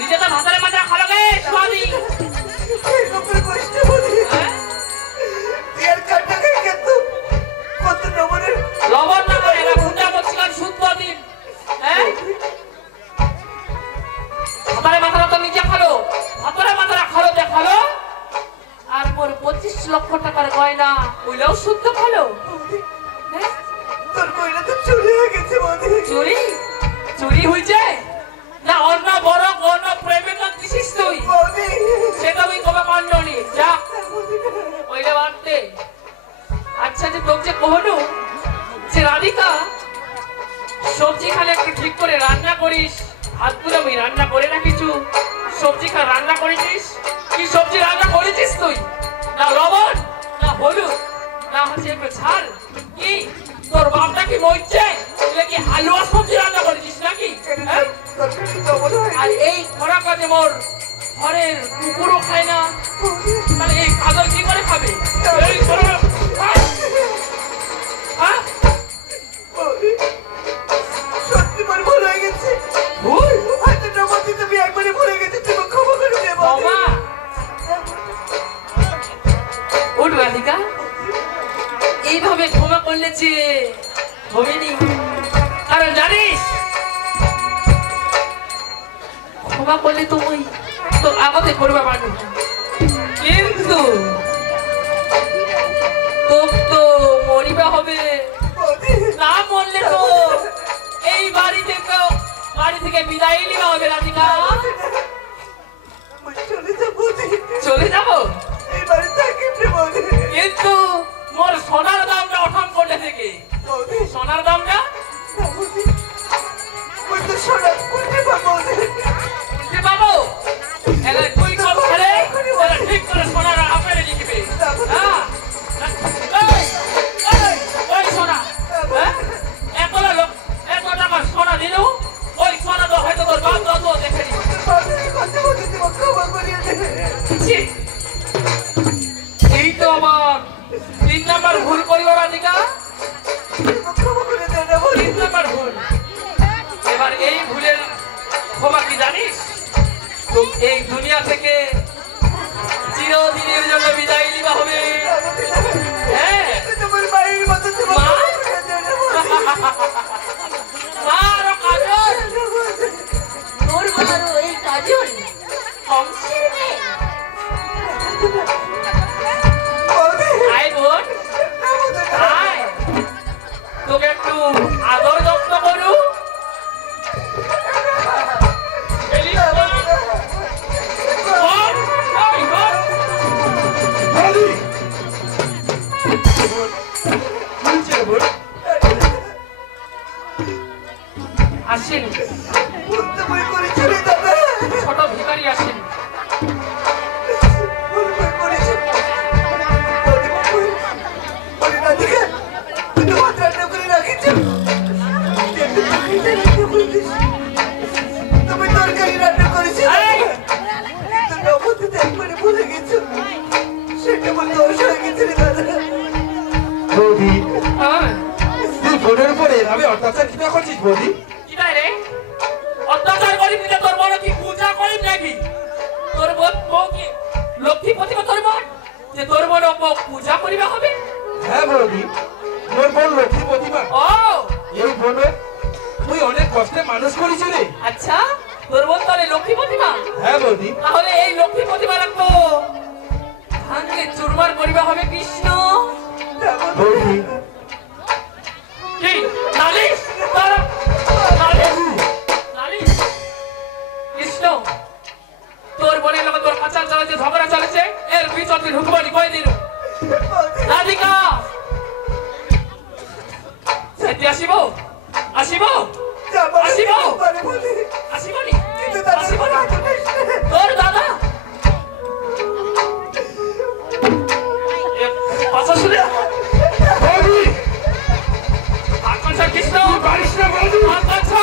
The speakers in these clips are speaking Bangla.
নিজে তো ভাতারে মাথা খালো গে সোয়াদি কপর কষ্ট বলি ইয়ার কাটা কে কিন্তু কত নম্বরে লবণ না করে না ভুন্ডা মচ্ছিকার শুদ্ধ দিন হ্যাঁ ভাতারে মাথাটা তো নিজে খালো ভাতারে মাথাটা খালো দেখালো আর মোর 25 লক্ষ টাকার গয়না ওইটাও শুদ্ধ খালো হ্যাঁ তোর কইনা তো চুরি হয়ে গেছে বলি চুরি চুরি হইছে না অন্য বড় অন্য প্রেমিক দিছিস তুই বলি সেটা ওই কবে মাননি যা ওইটা বাড়তে আচ্ছা যে তোকে যে কহনু যে রাধিকা সবজি খালে একটু ঠিক করে রান্না করিস হাতগুলো আমি রান্না করে না কিছু সবজি খা রান্না করেছিস কি সবজি রান্না করেছিস তুই না লবণ না হলুদ না হচ্ছে একটু ঝাল কি তোর বাপটা কি মরছে তুই কি হালুয়া সবজি রান্না করেছিস নাকি হ্যাঁ? আর এই খরা কাজে মোর ঘরের কুকুরও খায় না তাহলে এই কাজল কি করে খাবে এই করে- হ্যাঁ? হ্যাঁ? সত্যি করে ভুল হয়ে গেছে ভুল? হয়তো নবতী তুমি একবারে ভুলে গেছে তুমি ক্ষমা করে দে বাবা উঠ রাধিকা এইভাবে ক্ষমা করলে যে হবে নি কারণ জানিস ক্ষমা করলে তুমি তো আমাদের করবে মানুষ কিন্তু তোর তো মরিবা হবে না মরলে তো এই বাড়ি থেকে বিদায় নিবা হবে রাধিকা চলে যাবো চলে যাবো এই বাড়ি থাকি বলি কিন্তু মোর সোনার দামটা ওঠান করলে থেকে সোনার দামটা ওই তো সোনা কোথায় পাবো যে বাবু এলা তুই কম খেলে এলা ঠিক করে সোনার আপনারে লিখবে হ্যাঁ ওই সোনা হ্যাঁ এত টাকা সোনা দিল ওই সোনা তো হয়তো তোর বাপ দাদু দেখে নি ছি! এই তো আমার 3 নাম্বার ভুল করলো রাধিকা 3 নাম্বার ভুল এবার এই ভুলের ক্ষমা কি জানিস তো এই দুনিয়া থেকে চিরদিনের জন্য বিদায় নিবা হবে হ্যাঁ মা আরো কাজল তোর মারো এই কাজল কমছে নেই আয় বোন আয় তোকে একটু আদর যত্ন করু আসেন ছোট ভিখারি আসেন তুমি তরকারি রান্না করেছি একবারে ভুলে গেছো সেটা বলতে অসহায় গেছে দাদা বৌদি হ্যাঁ তুই বোনের উপরে আমি অত্যাচার কিনা করছিস বৌদি কি তাই রে অত্যাচার করিস না তোর বড় কি পূজা করিস নাকি তোর বউ কি লক্ষ্মী প্রতিমা তোর বোন যে তোর বড় পূজা করিবা হবে হ্যাঁ বৌদি তোর বোন লক্ষ্মী প্রতিমা ও এই বোনে তুই অনেক কষ্টে মানুষ করেছি রে আচ্ছা তোর বোন তাহলে লক্ষ্মী প্রতিমা হ্যাঁ বৌদি তাহলে এই লক্ষ্মী প্রতিমা রাখবো ভাঙে চুরমার করিবা হবে কৃষ্ণ বৌদি কি নালিশ নালিশ নালিশ কৃষ্ণ তোর বোনের লোক তোর কাঁচা চলেছে ঝগড়া চলেছে এর ভিতর তুই ঢুকবানি কয়ে দিল রাধিকা সেটি আসিব আসিব আসিব আসিবনি আসিবনি তোর দাদা কথা শুনে বৌদি আকাঙ্ক্ষা কৃষ্ণ পারিস না বৌদি আকাঙ্ক্ষা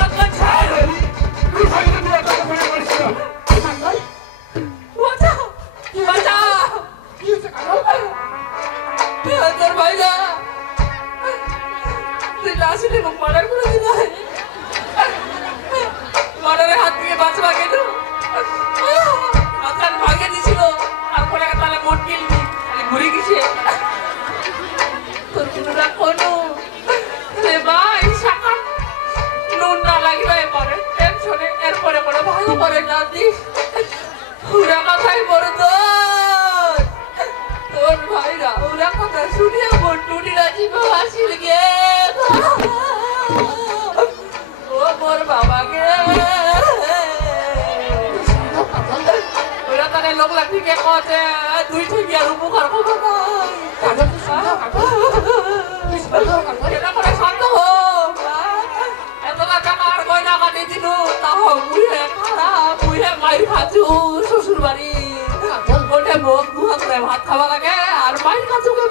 আকাঙ্ক্ষা তুই ভাইকে তুই এত করে পারিস না বাঁচাও বাঁচাও কি হয়েছে কাজল তোর ভাইরা তুই লাশিলে মার্ডার করে দিল করে হাত থেকে বাঁচবা কেন মাথার ভাগে দিছিল তারপরে তাহলে মোট কিনবি তাহলে ঘুরে গেছে তোর কোনো কোনো রে ভাই শাখা নুন না লাগিবে পরে টেনশনে এরপরে কোনো ভালো করে না দিস ওরা কথাই বড় তোর ভাইরা ওরা কথা শুনিয়ে মোর টুটিরা জীব হাসিল গে ও মোর বাবাকে ওরা তাহলে লোক লাঠিকে কতে দুই থেকে আর উপকার করবো এটা করে শান্ত হোক এতটা টাকা আর গয়না কাটি দিল তাও বুঝে খারাপ বুঝে মায়ের খাচু শ্বশুর বাড়ি ওঠে মুখ দুহাত করে ভাত খাওয়া লাগে আর মায়ের খাচু কে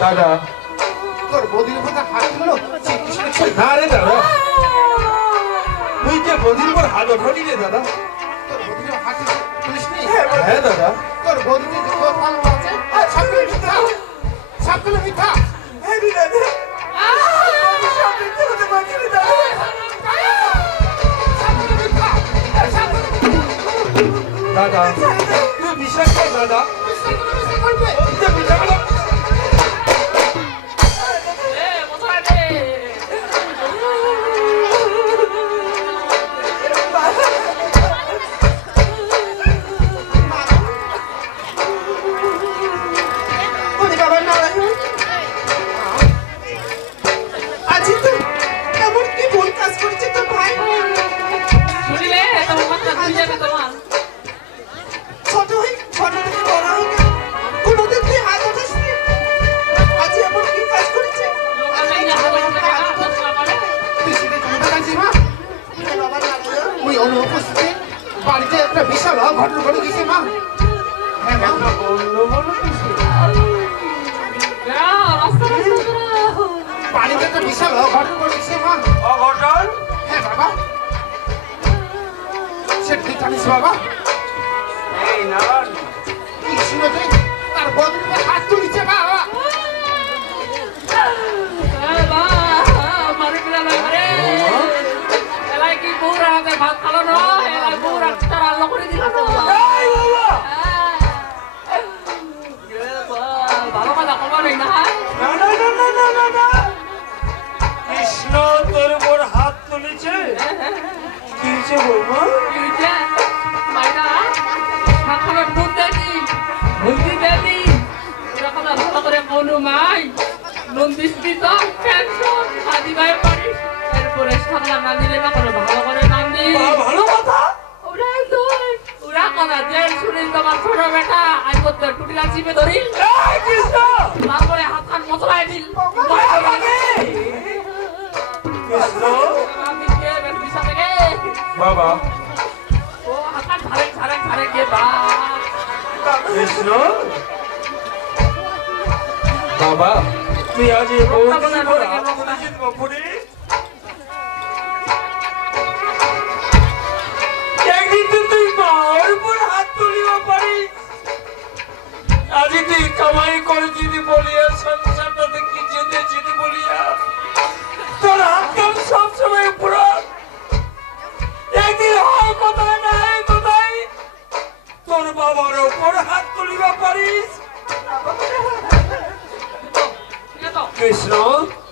দাদা তোর বদির কথা হাত তুলো না রে দাদা তুই যে বদির পর হাত ওঠনি রে দাদা তোর বদির হাত তুলিস নি হ্যাঁ দাদা তোর বদির যে কথা আছে সবগুলো মিথ্যা সবগুলো মিথ্যা হ্যাঁ রে দাদা সব মিথ্যা কথা বলছিস রে দাদা সবগুলো মিথ্যা দাদা তুই বিশ্বাস কর দাদা তুই বিশ্বাস কর বাড়িতে একটা বিশাল ঘটনা ঘটে গেছে মা বাড়িতে একটা বিশাল ঘটনা ঘটে গেছে মা অঘটন হ্যাঁ বাবা সে ঠিক জানিস বাবা এই না কি শুনেছে তার বদলে হাত তুলিছে বাবা ভাত খালো না বউ রাস্তার আলো করে দিল ভালো কথা খবর নেই না কৃষ্ণ তোর উপর হাত তুলেছে কি হয়েছে বৌমা মাইনা সকালে দুধ দেয়নি ভুলতি দেয়নি এরকম ভালো করে কোনো মাই নুন দিসবি তো টেনশন আদি গায়ে পারিস এরপরে সামলা না দিলে না করে ভালো করে নাম দিই ভালো কথা ওরাই তো ওরা কথা যে শুনিস তোমার ছোট বেটা আই করতে টুটিলা চিপে ধরি কৃষ্ণ তারপরে হাত কান মশলাই দিল কৃষ্ণ আমি কে বিশা থেকে বাবা ও হাত কান ঝাড়ে কে বা কৃষ্ণ বাবা তুই আজ এই বৌদির উপর হাত তুলেছিস বাপুরে একদিন তো তুই মার উপর হাত তুলিও পারিস আজ তুই কামাই করেছিস বলিয়া সংসারটাতে কি যেতেছিস বলিয়া তোর হাত সবসময় পুরো একদিন হয় কোথায় না হয় কোথায় তোর বাবার উপর হাত তুলিবা পারিস কৃষ্ণ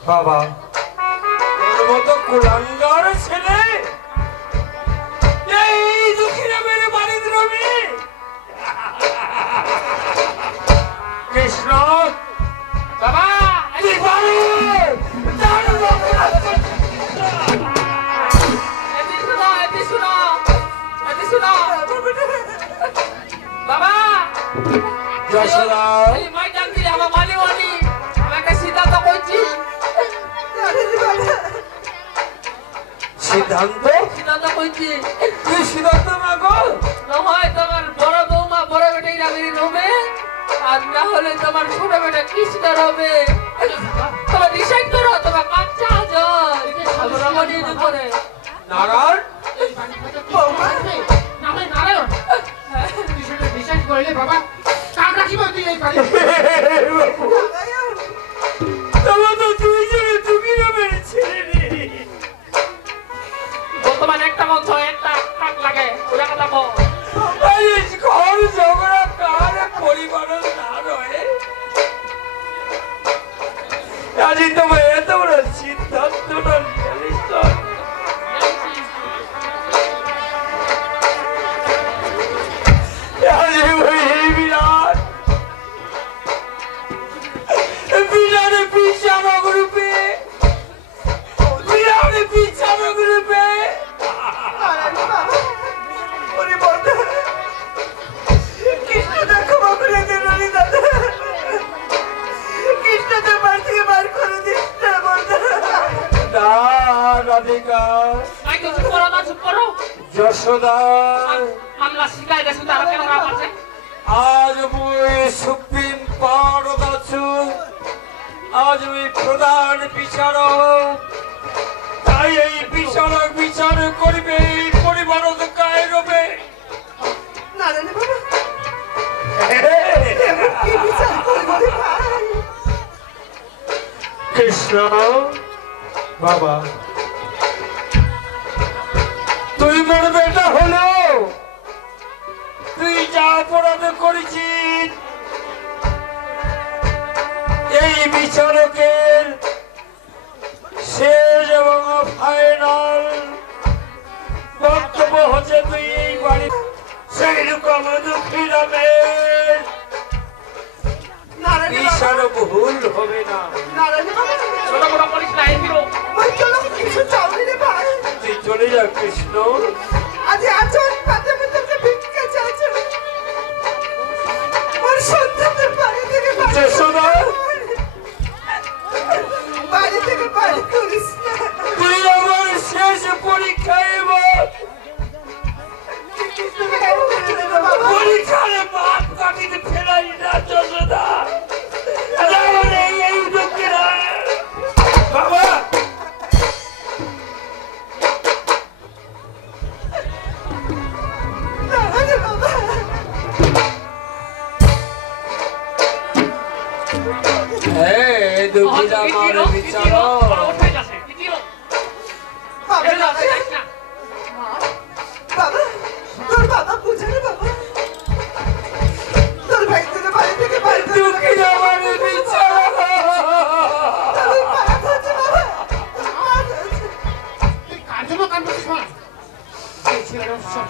বাবা তোর মতো কুলাঙ্গার ছেলে এই দুঃখীরা মেরে বাড়ি দিলবি কৃষ্ণ বাবা তুই বাড়ি বাবা যশোদা এই মাই জানতি আমার মালি ওয়ালি আমাকে সিদ্ধান্ত কইছি সিদ্ধান্ত কইছি তুই সিদ্ধান্ত মাগো নহয় তোমার বড় বৌমা বড় বেটাই রাগিনী রবে আর না হলে তোমার ছোট বেটা কৃষ্ণ হবে তোমার ডিসাইড করো তোমার কাচ্চা জল আমরা মনে করে নারায়ণ রাধিকা ভাই তো চুপ করো না, চুপ করো। যশোদা আমরা শিখাই দেছি তারা কেন না পারছে। আজ মুই সুপ্রিম কোর্ট আছু আজ মুই প্রধান বিচারক তাই এই বিচারক বিচার করিবে এই পরিবার কায় রবে নারায়ণ বাবা কি বিচার করবো রে ভাই? কৃষ্ণ বাবা তুই মোর বেটা হলো তুই যা অপরাধ করেছিস এই বিচারকের শেষ এবং ফাইনাল বক্তব্য হচ্ছে তুই এই বাড়ি সেই রকম দুঃখী নামের নারায়ণ বাবা বিচার ভুল হবে না নারায়ণ বাবা ছোট বড় করিস না, এই ফিরো। ওই চলো কিছু চাওনি রে ভাই তুই চলে যা কৃষ্ণ আজ আচরণ পাতে আমি তোকে ভিক্ষা চাইছি ওর সন্তানদের বাড়ি থেকে যশোদা বাড়ি থেকে বাড়ি করিস না তুই আমার শেষ পরীক্ষা এবং পরীক্ষার মাঠ কাটিতে ফেরাই না যশোদা তাহলে এই দুঃখেরা বাবা নারায়ণ বাবা এই দুঃখীরা আমার বিচারক উঠে যাচ্ছে, কি দিও? বাবা এটা যাচ্ছে নারায়ণ না। বাবা তোর বাবা বুঝে রে বাবা তোর ভাই তোর বাড়ি থেকে বাড়ি দুঃখীরা আমার বিচারক কাজে না কাজ করছিস মা এই ছেলেটা সব